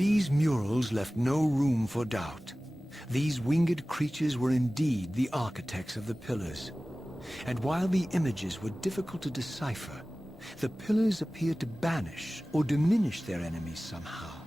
These murals left no room for doubt. These winged creatures were indeed the architects of the pillars. And while the images were difficult to decipher, the pillars appeared to banish or diminish their enemies somehow.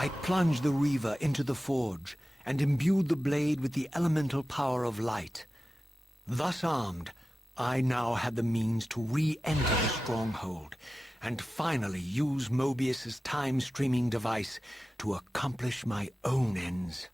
I plunged the Reaver into the forge and imbued the blade with the elemental power of light. Thus armed, I now had the means to re-enter the stronghold and finally use Mobius's time-streaming device to accomplish my own ends.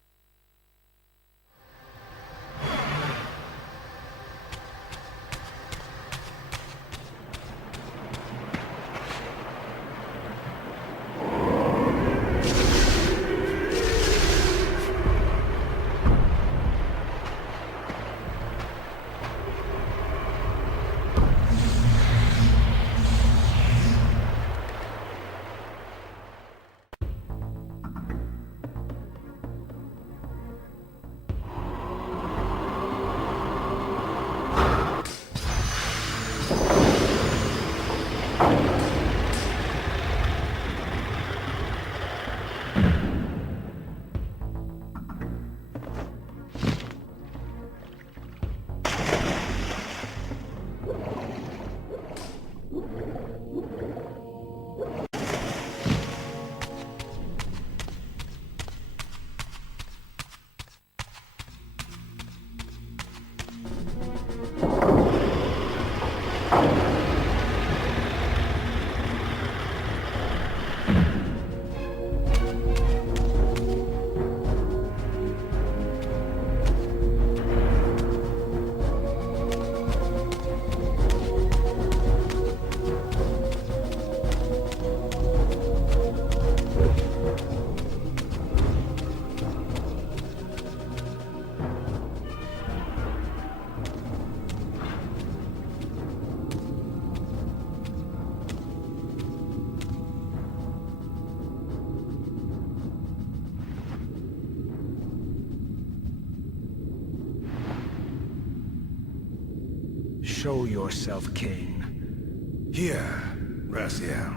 Show yourself, Kain. Here, Raziel.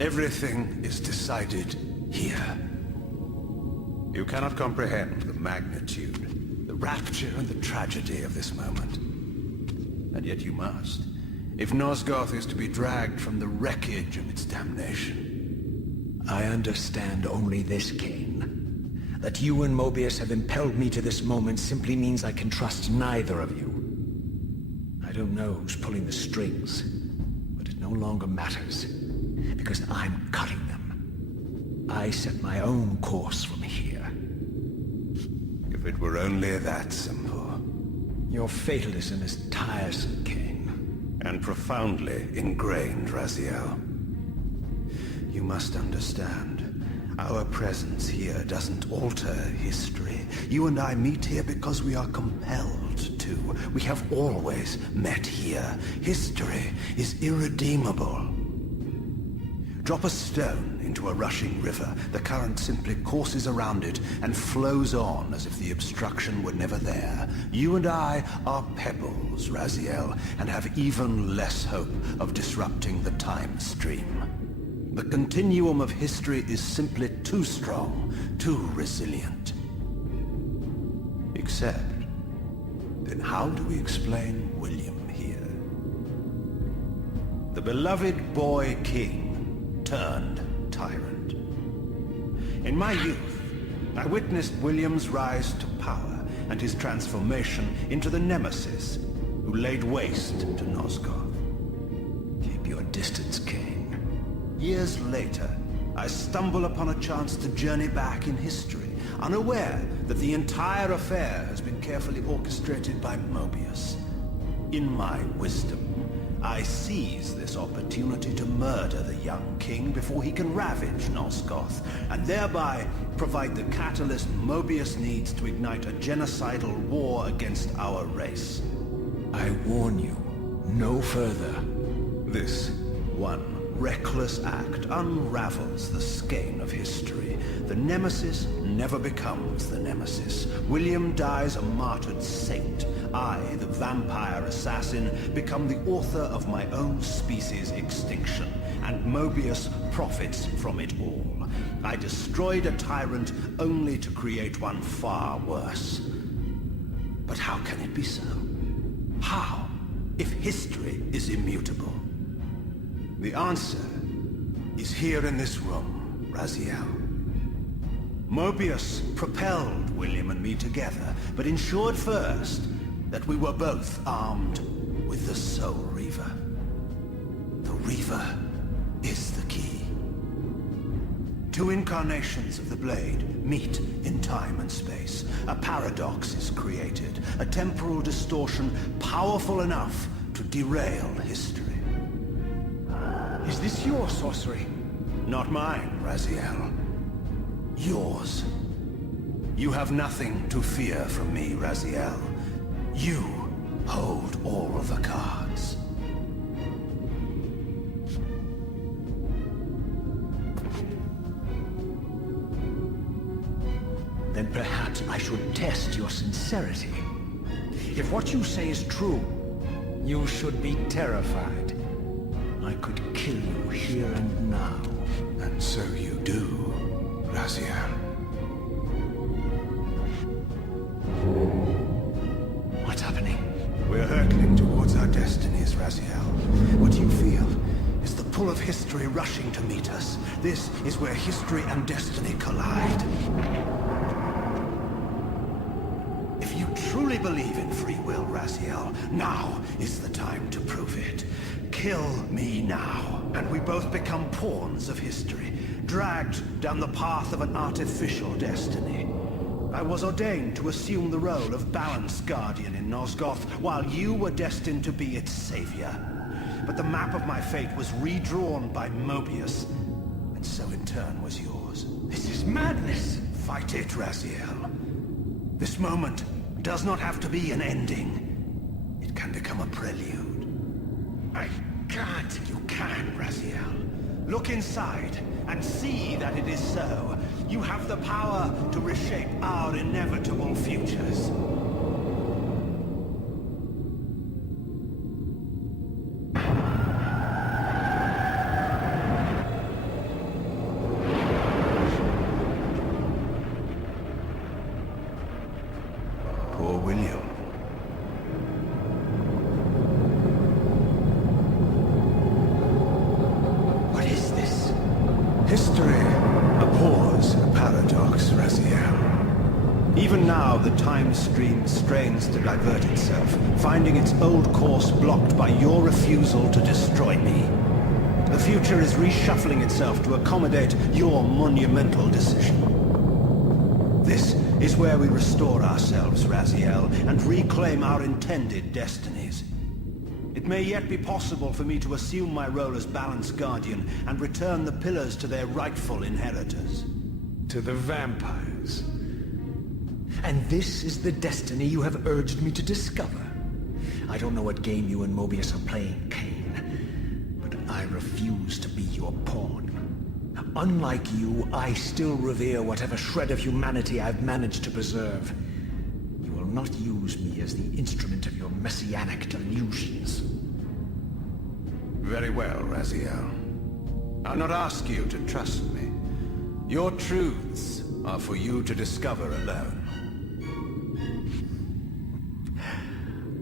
Everything is decided here. You cannot comprehend the magnitude, the rapture and the tragedy of this moment. And yet you must, if Nosgoth is to be dragged from the wreckage of its damnation. I understand only this, Kain. That you and Mobius have impelled me to this moment simply means I can trust neither of you. I don't know who's pulling the strings, but it no longer matters, because I'm cutting them. I set my own course from here. If it were only that simple. Your fatalism is tiresome, Kain. And profoundly ingrained, Raziel. You must understand, our presence here doesn't alter history. You and I meet here because we are compelled to. We have always met here. History is irredeemable. Drop a stone into a rushing river. The current simply courses around it and flows on as if the obstruction were never there. You and I are pebbles, Raziel, and have even less hope of disrupting the time stream. The continuum of history is simply too strong, too resilient. Except, then how do we explain William here? The beloved boy king turned tyrant. In my youth, I witnessed William's rise to power and his transformation into the nemesis who laid waste to Nosgoth. Keep your distance, Kain. Years later, I stumble upon a chance to journey back in history, unaware that the entire affair has been carefully orchestrated by Mobius. In my wisdom, I seize this opportunity to murder the young king before he can ravage Nosgoth, and thereby provide the catalyst Mobius needs to ignite a genocidal war against our race. I warn you, no further. This one reckless act unravels the skein of history. The nemesis never becomes the nemesis. William dies a martyred saint. I, the vampire assassin, become the author of my own species' extinction, and Mobius profits from it all. I destroyed a tyrant only to create one far worse. But how can it be so? How, if history is immutable? The answer is here in this room, Raziel. Mobius propelled William and me together, but ensured first that we were both armed with the Soul Reaver. The Reaver is the key. Two incarnations of the blade meet in time and space. A paradox is created, a temporal distortion powerful enough to derail history. Is this your sorcery? Not mine, Raziel. Yours. You have nothing to fear from me, Raziel. You hold all the cards. Then perhaps I should test your sincerity. If what you say is true, you should be terrified. I could kill you here and now. And so you do, Raziel. What's happening? We're hurtling towards our destinies, Raziel. What you feel is the pull of history rushing to meet us. This is where history and destiny collide. If you truly believe in free will, Raziel, now is the time to prove it. Kill me now, and we both become pawns of history, dragged down the path of an artificial destiny. I was ordained to assume the role of Balance Guardian in Nosgoth, while you were destined to be its savior. But the map of my fate was redrawn by Mobius, and so in turn was yours. This is madness! Fight it, Raziel. This moment does not have to be an ending. It can become a prelude. I can't. You can, Raziel. Look inside and see that it is so. You have the power to reshape our inevitable futures. Even now, the time stream strains to divert itself, finding its old course blocked by your refusal to destroy me. The future is reshuffling itself to accommodate your monumental decision. This is where we restore ourselves, Raziel, and reclaim our intended destinies. It may yet be possible for me to assume my role as Balance Guardian and return the pillars to their rightful inheritors. To the vampires. And this is the destiny you have urged me to discover. I don't know what game you and Mobius are playing, Kain, but I refuse to be your pawn. Unlike you, I still revere whatever shred of humanity I've managed to preserve. You will not use me as the instrument of your messianic delusions. Very well, Raziel. I'll not ask you to trust me. Your truths are for you to discover alone.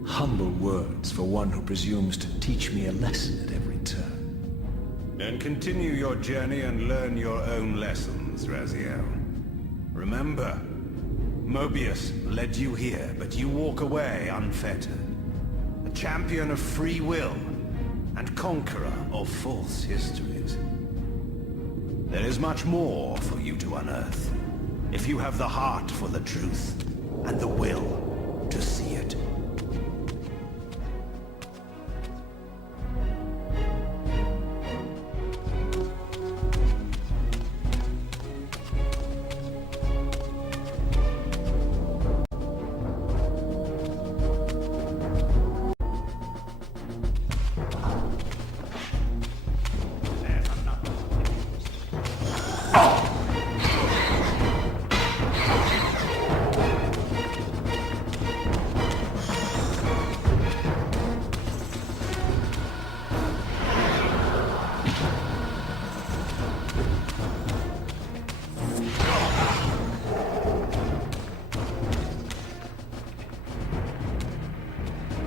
Humble words for one who presumes to teach me a lesson at every turn. Then continue your journey and learn your own lessons, Raziel. Remember, Mobius led you here, but you walk away unfettered. A champion of free will, and conqueror of false histories. There is much more for you to unearth, if you have the heart for the truth, and the will to see it. Oh!